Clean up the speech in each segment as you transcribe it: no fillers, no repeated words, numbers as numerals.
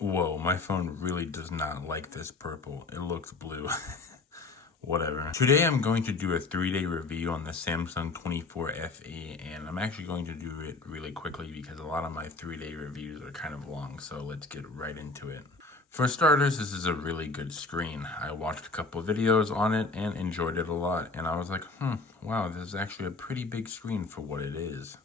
Whoa, my phone really does not like this purple. It looks blue. Whatever. Today I'm going to do a 3-day review on the Samsung 24 FE, and I'm actually going to do it really quickly because a lot of my 3-day reviews are kind of long, so let's get right into it. For starters, this is a really good screen. I watched a couple videos on it and enjoyed it a lot, and I was like, wow, this is actually a pretty big screen for what it is.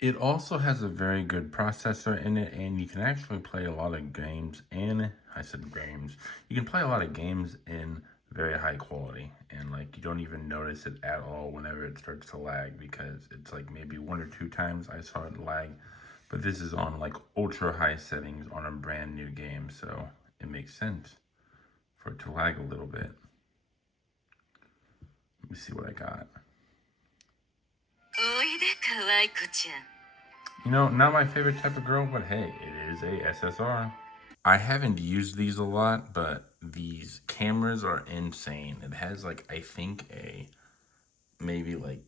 It also has a very good processor in it, and you can actually play a lot of games in, I said games, you can play a lot of games in very high quality, and like you don't even notice it at all whenever it starts to lag, because it's like maybe 1 or 2 times I saw it lag, but this is on like ultra high settings on a brand new game, so it makes sense for it to lag a little bit. Let me see what I got. You know, not my favorite type of girl, but hey, it is a SSR. I haven't used these a lot, but these cameras are insane. It has like, I think maybe like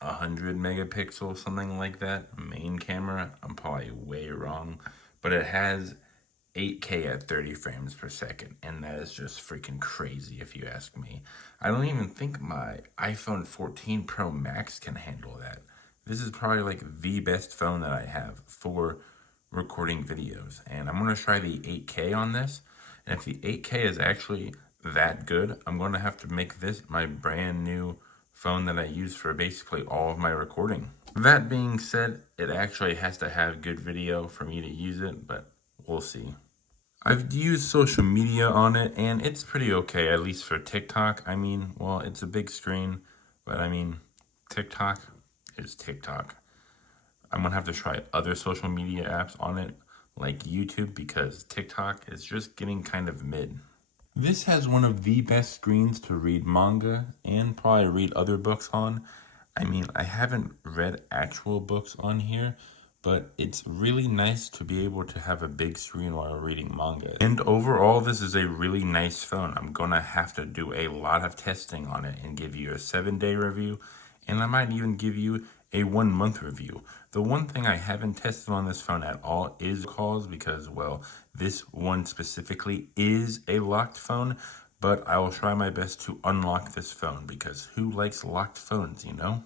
100 megapixels, something like that, main camera. I'm probably way wrong, but it has 8K at 30 frames per second, and that is just freaking crazy if you ask me. I don't even think my iPhone 14 Pro Max can handle that. This is probably like the best phone that I have for recording videos, and I'm going to try the 8K on this, and if the 8K is actually that good, I'm going to have to make this my brand new phone that I use for basically all of my recording. That being said, it actually has to have good video for me to use it, but we'll see. I've used social media on it, and it's pretty okay, at least for TikTok. I mean, well, it's a big screen, but I mean, TikTok is TikTok. I'm going to have to try other social media apps on it, like YouTube, because TikTok is just getting kind of mid. This has one of the best screens to read manga and probably read other books on. I mean, I haven't read actual books on here, but it's really nice to be able to have a big screen while reading manga. And overall, this is a really nice phone. I'm gonna have to do a lot of testing on it and give you a 7-day review, and I might even give you a 1-month review. The one thing I haven't tested on this phone at all is calls, because, well, this one specifically is a locked phone, but I will try my best to unlock this phone, because who likes locked phones, you know?